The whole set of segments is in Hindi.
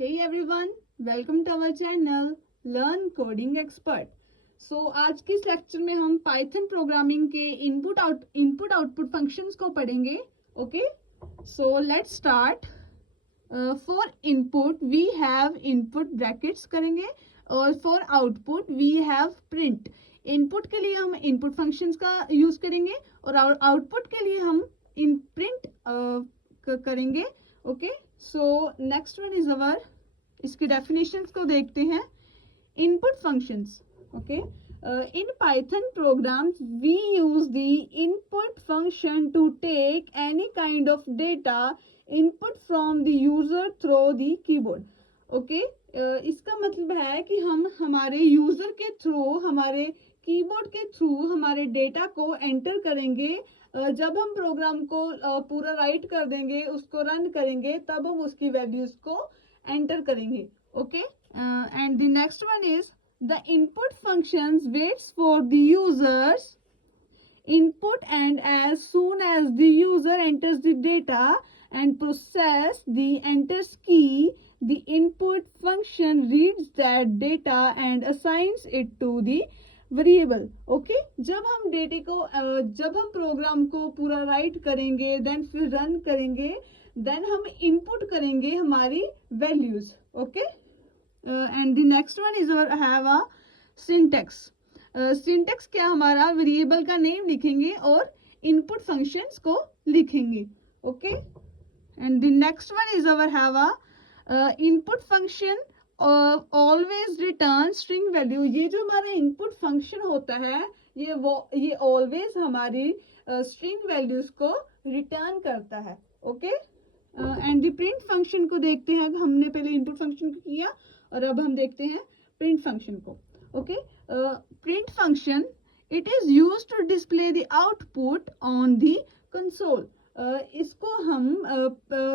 Hey everyone, welcome to our channel Learn Coding Expert. आज के इस लेक्चर में हम पाइथन प्रोग्रामिंग के इनपुट आउटपुट फंक्शंस को पढ़ेंगे. Okay, so let's start. For input we have input brackets करेंगे और for output we have print. Input के लिए हम इनपुट फंक्शंस का यूज करेंगे और आउटपुट के लिए हम इन प्रिंट करेंगे. Okay, so next one is our, इसकी डेफिनेशंस को देखते हैं. Input functions. Okay, in Python programs we use the input function to take any kind of data input from the user through the keyboard. Okay, इसका मतलब है कि हम हमारे यूजर के थ्रू, हमारे कीबोर्ड के थ्रू हमारे डेटा को एंटर करेंगे. जब हम प्रोग्राम को पूरा राइट कर देंगे, उसको रन करेंगे, तब हम उसकी वैल्यूज को एंटर करेंगे. Okay, and the next one is the input functions waits for the users input, and as soon as the user enters the data and process the enters key, the input function reads that data and assigns it to the variable. Okay, जब हम डेटा को जब हम प्रोग्राम को पूरा राइट करेंगे, देन फिर रन करेंगे, देन हम इनपुट करेंगे हमारी values. Okay, and the next one is have a syntax. Syntax क्या, हमारा वेरिएबल का नेम लिखेंगे और इनपुट फंक्शंस को लिखेंगे. Okay, and the next one is our have a input function always return string value. ये जो हमारा इनपुट फंक्शन होता है, ये ऑलवेज हमारी स्ट्रिंग वैल्यूज को रिटर्न करता है. Okay, and the print function को देखते हैं. हमने पहले इनपुट फंक्शन को किया और अब हम देखते हैं प्रिंट फंक्शन को. Okay, print function, it is use to display the output on the console. इसको हम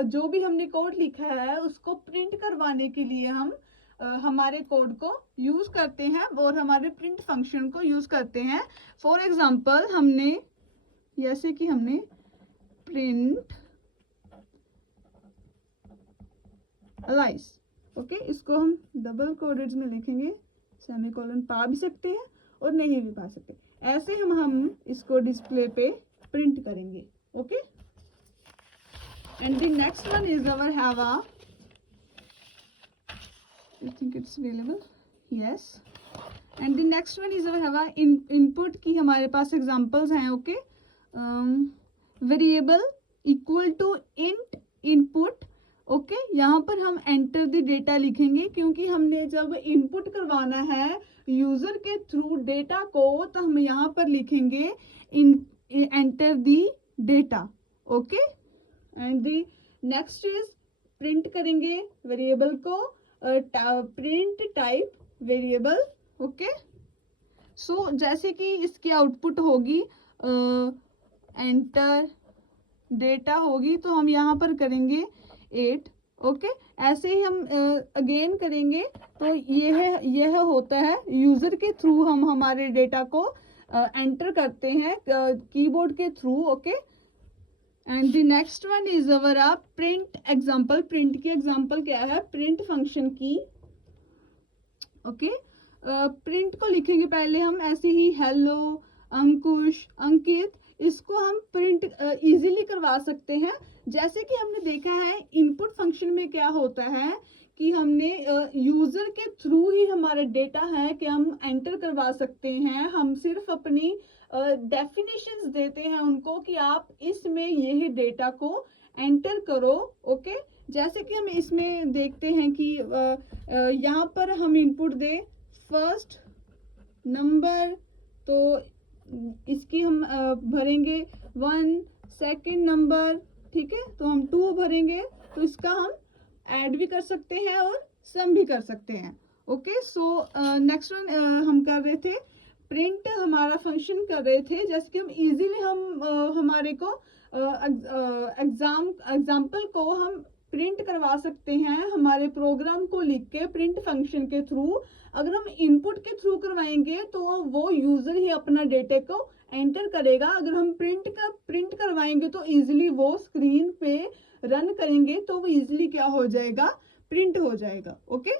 जो भी हमने कोड लिखा है उसको प्रिंट करवाने के लिए हम हमारे कोड को यूज करते हैं और हमारे प्रिंट फंक्शन को यूज करते हैं. फॉर एग्जांपल, हमने जैसे कि हमने प्रिंट अलाइस. ओके, इसको हम डबल कोडेड में लिखेंगे, सेमीकोलन पा भी सकते हैं और नहीं भी पा सकते. ऐसे हम इसको डिस्प्ले पे प्रिंट करेंगे. Okay, and the next one is our have a, I think it's available, yes, and the next one is our have a input की हमारे पास examples हैं. Okay, variable equal to int input. Okay, यहाँ पर हम एंटर द डेटा लिखेंगे क्योंकि हमने जब इनपुट करवाना है यूजर के थ्रू डेटा को, तो हम यहाँ पर लिखेंगे enter the data. Okay, and the next is print करेंगे वेरिएबल को, प्रिंट टाइप वेरिएबल. ओके, सो जैसे कि इसकी आउटपुट होगी एंटर डेटा होगी, तो हम यहाँ पर करेंगे 8. ओके, ऐसे ही हम अगेन करेंगे. तो यह होता है यूजर के थ्रू हम हमारे डेटा को एंटर करते हैं कीबोर्ड के through. Okay, and the next one is our a print example. Print की एग्जांपल क्या है, प्रिंट फंक्शन की. ओके, प्रिंट को लिखेंगे पहले हम ऐसे ही, हेलो, अंकुश, अंकित. इसको हम प्रिंट इजीली करवा सकते हैं. जैसे कि हमने देखा है इनपुट फंक्शन में क्या होता है कि हमने यूजर के थ्रू ही हमारा डेटा है कि हम एंटर करवा सकते हैं. हम सिर्फ अपनी डेफिनेशंस देते हैं उनको कि आप इसमें यही डेटा को एंटर करो. ओके, जैसे कि हम इसमें देखते हैं कि यहाँ पर हम इनपुट दे फर्स्ट नंबर, तो इसकी हम भरेंगे 1. सेकंड नंबर, ठीक है, तो हम 2 भरेंगे. तो इसका हम ऐड भी कर सकते हैं और सम भी कर सकते हैं. ओके, सो नेक्स्ट वन हम कर रहे थे प्रिंट, हमारा फंक्शन कर रहे थे. जैसे कि हम इजीली हमारे को एग्जाम्पल को हम प्रिंट करवा सकते हैं हमारे प्रोग्राम को लिख के प्रिंट फंक्शन के थ्रू. अगर हम इनपुट के थ्रू करवाएंगे तो वो यूजर ही अपना डेटा को एंटर करेगा. अगर हम प्रिंट करवाएंगे तो इजीली वो स्क्रीन पे रन करेंगे, तो वो इजीली क्या हो जाएगा, प्रिंट हो जाएगा। ओके,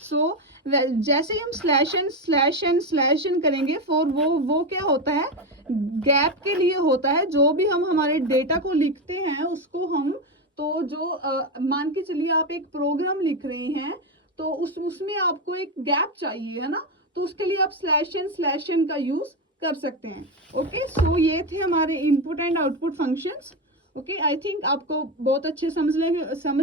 सो जैसे ही हम स्लैश एन करेंगे फॉर वो क्या होता है, गैप के लिए होता है। जो भी हम हमारे डेटा को लिखते हैं उसको हम, तो जो मान के चलिए आप एक प्रोग्राम लिख रहे हैं तो उसमें आपको एक गैप चाहिए है ना, तो उसके लिए आप स्लैश एन का यूज कर सकते हैं। ओके, सो ये थे हमारे input and output functions. Okay, I think आपको बहुत अच्छे समझ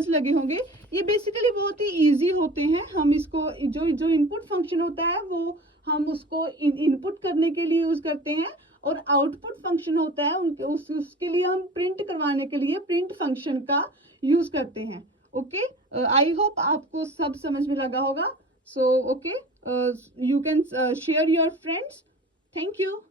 लगे होंगे। ये बेसिकली बहुत ही इजी होते हैं। हम इसको जो इनपुट फंक्शन होता है वो हम उसको इनपुट करने के लिए यूज करते हैं, और आउटपुट फंक्शन होता है उसके लिए हम प्रिंट करवाने के लिए प्रिंट फंक्शन का यूज करते हैं। ओके, आई होप आपको सब समझ में लगा होगा। So okay, you can share your friends. Thank you.